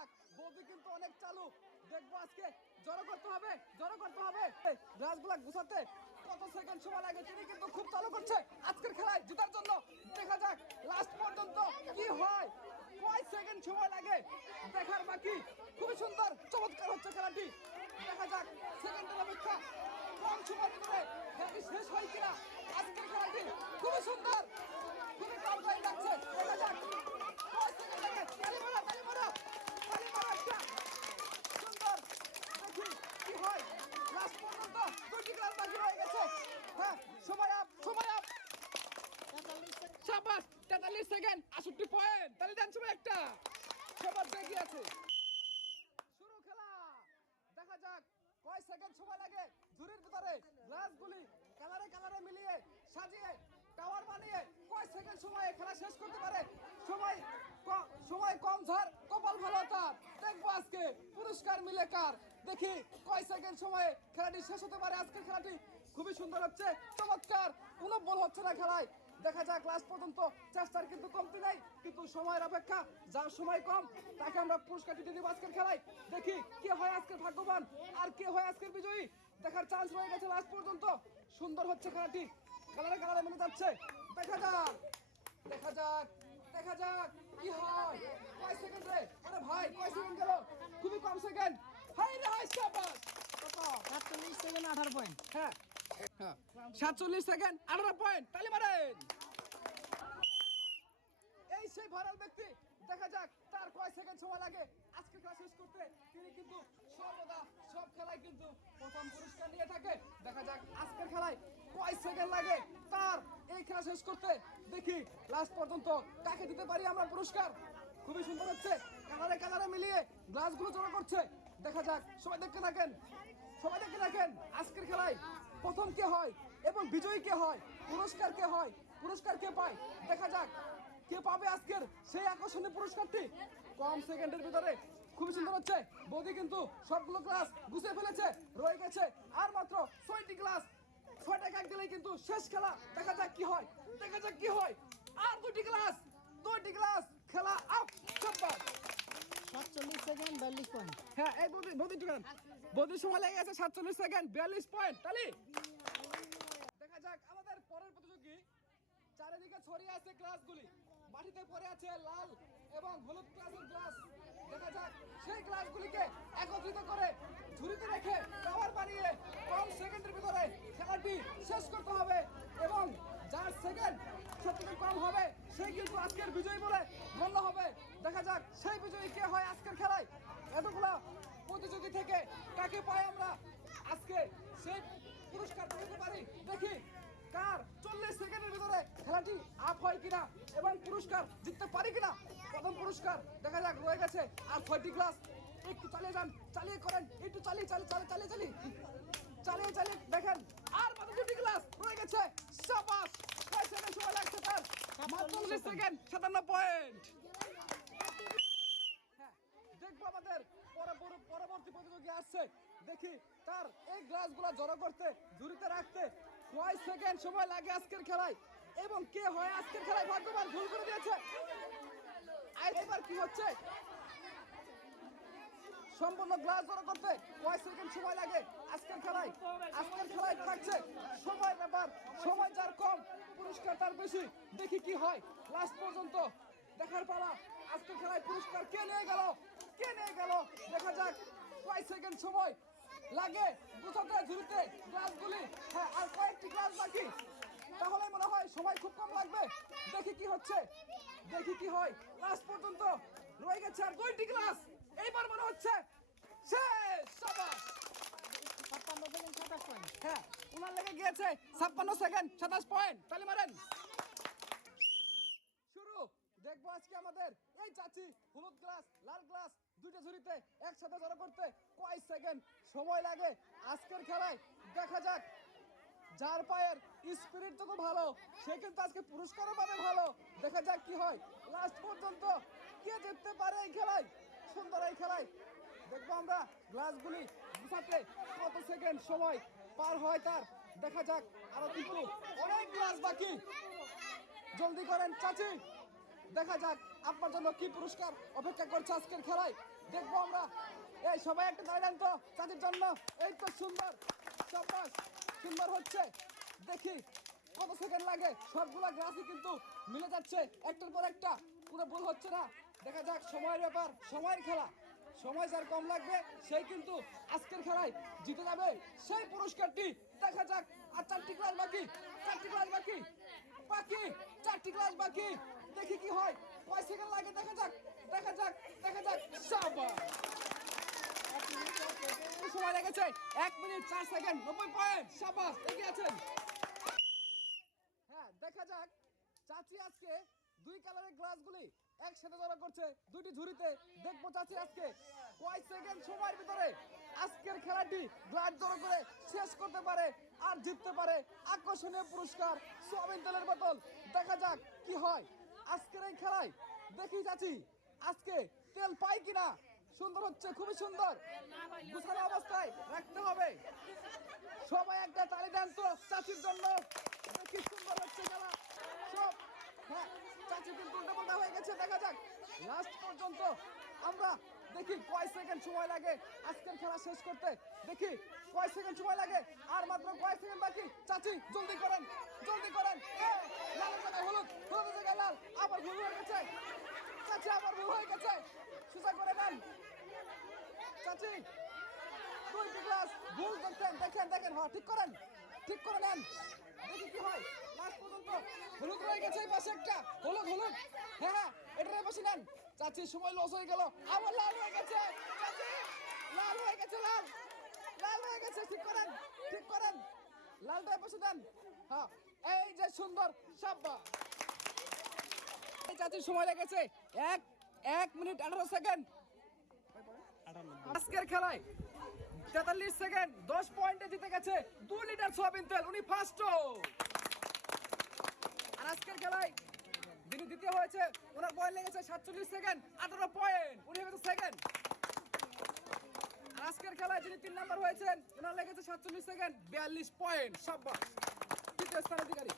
যাক বৌদি কিন্তু অনেক চালু। দেখব আজকে জড়ো করতে হবে, জড়ো করতে হবে। গ্লাসগুলা গুছাতে কত সেকেন্ড সময় লাগে, তিনি কিন্তু খুব চালু করছে। আজকের খেলায় জেতার জন্য দেখা যাক লাস্ট পর্যন্ত কি হয়। কয় সেকেন্ড সময় লাগে দেখার বাকি? খুবই সুন্দর, চমৎকার হচ্ছে খেলাটি। দেখা যাক সেকেন্ডের অপেক্ষা কম সময়ের ভিতরে খেলাটি শেষ হয় কিনা। আজকের খেলাটি খুবই সুন্দর খুবই কম টাইম লাগছে দেখা যাক কয় সেকেন্ড লাগে তালি মারা তালি মারা তালি মারা একটা সুন্দর দেখি কি হয় লাস্ট পর্যন্ত দুটি ক্লাস বাকি হয়ে গেছে হ্যাঁ সময় আপ সময় আপ সাবাস তেতাল্লিশ সেকেন্ড আষট্টি পয়েন্ট তাহলে দেন সময় একটা। সবার দেখি আছে। শুরু খেলা। দেখা যাক, কয় সেকেন্ড সময় লাগে ঝুড়ির ভিতরে। গ্লাসগুলি কালারে কালারে মিলিয়ে সাজিয়ে টাওয়ার বানিয়ে কয় সেকেন্ড সময়ে খেলা শেষ করতে পারে? সময় সময় কম ঝাড়, কপাল ভালো তার। দেখব আজকে পুরস্কার মিলে কার। দেখি কয় সেকেন্ড সময়ে খেলাটি শেষ হতে পারে। আজকের খেলাটি খুবই সুন্দর হচ্ছে, চমৎকার কোনো বল হচ্ছে না খেলায়। দেখা যাক লাস্ট পর্যন্ত চেষ্টার কিন্তু কমতি নাই কিন্তু সময়ের অপেক্ষা যার সময় কম তাকে আমরা পুরস্কারটি দিয়ে দিব আজকের খেলায়। দেখি কে হয় আজকের ভাগ্যবান আর কে হয় আজকের বিজয়ী। দেখার চান্স রয়ে গেছে লাস্ট পর্যন্ত। সুন্দর হচ্ছে খেলাটি। কালারে কালারে মেনে যাচ্ছে। দেখা যাক দেখা যাক দেখা যাক কি হয়। কয় সেকেন্ড রে? আরে ভাই কয় সেকেন্ড গেল? খুবই কম সেকেন্ড হাই রে হাই শাবাশ কত সাতচল্লিশ সেকেন্ড আঠারো পয়েন্ট হ্যাঁ। সাতচল্লিশ সেকেন্ড, আঠারো পয়েন্ট তালি মারেন। এই সেই ভাইরাল ব্যক্তি, দেখা যাক তার কয় সেকেন্ড সময় লাগে। আজকে খেলা শেষ করতে তিনি কিন্তু সর্বদা সব খেলায় কিন্তু প্রথম পুরস্কার নিয়ে থাকে। দেখা যাক আজকের খেলায় কয় সেকেন্ড লাগে তার এই খেলা শেষ করতে। দেখি লাস্ট পর্যন্ত কাকে দিতে পারি আমরা পুরস্কার। খুবই সুন্দর হচ্ছে, কালারে কালারে মিলিয়ে গ্লাসগুলো জড়ো করছে। দেখা যাক, সবাই দেখতে থাকেন, সবাই দেখে রাখেন আজকের খেলায় প্রথম কে হয় এবং বিজয়ী কে হয়? পুরস্কার কে হয়? পুরস্কার কে পায়? দেখা যাক। কে পাবে আজকের সেই আকর্ষণীয় পুরস্কারটি? কম সেকেন্ডের ভিতরে খুবই সুন্দর হচ্ছে। বৌদি কিন্তু সবগুলো ক্লাস গুছিয়ে ফেলেছে, রয়ে গেছে। আর মাত্র ছয়টি ক্লাস ছয়টা কাক দিলেই কিন্তু শেষ খেলা। দেখা যাক কি হয়। দেখা যাক কি হয়। আর দুটি ক্লাস দুইটি ক্লাস খেলা আপ সাতচল্লিশ সেকেন্ড, বিয়াল্লিশ পয়েন্ট হ্যাঁ এই বৌদি বৌদি টুকান বৌদির সময় লেগে গেছে সাতচল্লিশ সেকেন্ড, বিয়াল্লিশ পয়েন্ট তালি। দেখা যাক আমাদের পরের প্রতিযোগী। চারিদিকে ছড়িয়ে আছে গ্লাসগুলি মাটিতে পড়ে আছে লাল এবং হলুদ গ্লাসের গ্লাস দেখা যাক সেই গ্লাসগুলিকে একত্রিত করে ঝুড়িতে রেখে টাওয়ার বানিয়ে কম সেকেন্ডের ভিতরে খেলাটি শেষ করতে হবে এবং যার সেকেন্ড সবথেকে কম হবে সেই কিন্তু আজকের বিজয়ী বলে গণ্য হবে। দেখা যাক সেই বিজয়ী কে হয় আজকের খেলায় এতগুলো প্রতিযোগী থেকে কাকে পাই আমরা আজকে সেই পুরস্কার পেতে পারি? দেখি কার চল্লিশ সেকেন্ডের ভিতরে খেলাটি আপ হয় কিনা এবং পুরস্কার জিততে পারি কিনা? প্রথম পুরস্কার দেখা যাক, রয়ে গেছে আর ছয়টি ক্লাস একটু চালিয়ে যান, চালিয়ে করেন, একটু চালিয়ে চালিয়ে চালিয়ে চালিয়ে চালিয়ে। চালিয়ে চালিয়ে, দেখেন, আর মাত্র দুটি ক্লাস রয়ে গেছে। সাবাস সময় লাগছে তার। মাত্র সেকেন্ড, সাতান্ন পয়েন্ট দেখব আমাদের পরবর্তী প্রতিযোগী আসছে। দেখি তার এই গ্লাসগুলো জড়ো করতে ঝুড়িতে রাখতে। কয় সেকেন্ড সময় লাগে আজকের খেলায়? এবং কে হয় আজকের খেলায়? ভাগ্যবান, ভুল করে দিয়েছে। এবার কি হচ্ছে? সম্পূর্ণ গ্লাস জড়ো করতে কয় সেকেন্ড সময় লাগে আজকের খেলায়? আজকের খেলায় থাকছে সময় ব্যাপার, সময় যার কম পুরস্কার তার বেশি। দেখি কি হয়। লাস্ট পর্যন্ত দেখার পালা। আজকের খেলায় পুরস্কার কে নিয়ে গেল? কে নিয়ে গেল? দেখা যাক। কয় সেকেন্ড সময় লাগে? গুছাতে ঝুড়িতে গ্লাসগুলি হ্যাঁ আর কয়েকটি গ্লাস বাকি। তাহলে মনে হয় সময় খুব কম লাগবে। দেখি কি হচ্ছে। দেখি কি হয়। লাস্ট পর্যন্ত রয়ে গেছে আর দুইটি গ্লাস এইবার মনে হচ্ছে শেষ সবাই ছাপ্পান্ন সেকেন্ড সাতাশ পয়েন্ট হ্যাঁ উনার লেগে গিয়েছে ছাপ্পান্ন সেকেন্ড সাতাশ পয়েন্ট তালি মারেন। দেখব আজকে আমাদের। এই চাচি, হলুদ গ্লাস, লাল গ্লাস, দুইটা ঝুড়িতে একসাথে জড়ো করতে কয় সেকেন্ড সময় লাগে। আজকের খেলায় দেখা যাক যার পায়ের স্পিরিট তো ভালো, সে কিন্তু আজকে পুরস্কারও পাবে ভালো। দেখা যাক কি হয়। লাস্ট পর্যন্ত কে জিততে পারে এই খেলায়? সুন্দর এই খেলায়। দেখব আমরা গ্লাসগুলি গুছাতে কত সেকেন্ড সময় পার হয় তার। দেখা যাক আরও কিন্তু অনেক গ্লাস বাকি। জলদি করেন, চাচি। দেখা যাক আপনার জন্য কি পুরস্কার অপেক্ষা করছে আজকের খেলায়। দেখব আমরা। এই, সবাই একটা দাঁড়িয়ে দেন তো চাচির জন্য। এই তো সুন্দর। সাব্বাস, সুন্দর হচ্ছে। দেখি কত সেকেন্ড লাগে। সবগুলা গ্লাসই কিন্তু মিলে যাচ্ছে। একটার পর একটা। পুরো ভুল হচ্ছে না। দেখা যাক সময়ের ব্যাপার, সময়ের খেলা। সময় যার কম লাগবে, সেই কিন্তু আজকের খেলায় জিতে যাবে। সেই পুরস্কারটি দেখা যাক। আর চারটি ক্লাস বাকি। চারটি ক্লাস বাকি। বাকি, চারটি ক্লাস বাকি। দেখি কি হয়। কয় সেকেন্ড লাগে? দেখা যাক দেখা যাক দেখা যাক। সাবাস! সময় লেগেছে। এক মিনিট চার সেকেন্ড নব্বই পয়েন্ট সাবাস, এগিয়ে আছেন। হ্যাঁ দেখা যাক। চাচি আজকে দুই কালারের গ্লাসগুলি একসাথে জড়ো করছে। দুইটি ঝুড়িতে। দেখব চাচি আজকে। কয় সেকেন্ড সময়ের ভিতরে আজকের খেলাটি গ্লাস জড়ো করে শেষ করতে পারে আর জিততে পারে। আকর্ষণীয় পুরস্কার, সোয়াবিন তেলের বোতল। দেখা যাক কি হয়। আজকের এই খেলায় দেখি চাচি আজকে তেল পাই কিনা? সুন্দর হচ্ছে, খুবই সুন্দর। গুছানো অবস্থায় রাখতে হবে। সবাই একটা তালি দেন তো চাচির জন্য। কি সুন্দর হচ্ছে খেলা। সব হ্যাঁ চাচি কিন্তু উল্টা হয়ে গেছে, দেখা যাক। লাস্ট পর্যন্ত আমরা দেখি কয় সেকেন্ড সময় লাগে আজকের খেলা শেষ করতে। দেখি কয় সেকেন্ড সময় লাগে, আর মাত্র কয় সেকেন্ড বাকি। চাচি, জলদি করেন জলদি করেন। হলুদ লাল। আবার ভুল হয়ে গেছে। চাচি, আবার ভুল হয়ে গেছে। করে চাচি দুইটি গ্লাস ভুল দেখেন দেখেন। হ্যাঁ ঠিক করেন, ঠিক করে নেন। দেখি কি হয়, লাস্ট পর্যন্ত হলুদ রয়ে গেছে এই পাশে একটা। হলুদ হলুদ। হ্যাঁ হ্যাঁ এটা এই পাশে নেন। চাচির সময় লস হয়ে গেল। আবার লাল হয়ে গেছে। চাচি, লাল হয়ে গেছে, লাল। লাল হয়ে গেছে, ঠিক করেন ঠিক করেন। লালটা বসে দেন। হ্যাঁ এই যে সুন্দর সাব্বা। এই চাচির সময় লেগেছে। এক এক মিনিট আঠারো সেকেন্ড। আজকের খেলায় তেতাল্লিশ সেকেন্ড, দশ পয়েন্টে জিতে গেছে দু লিটার সোয়াবিন তেল। উনি ফার্স্ট আর আজকের খেলায় যিনি ওনার পয়েন্ট লেগেছে সাতচল্লিশ সেকেন্ড আঠারো পয়েন্ট উনি হয়েছে সেকেন্ড আজকের খেলায় যিনি তিন নম্বর হয়েছেন, ওনার লেগেছে সাতচল্লিশ সেকেন্ড বিয়াল্লিশ পয়েন্ট সব তৃতীয় স্থান অধিকারী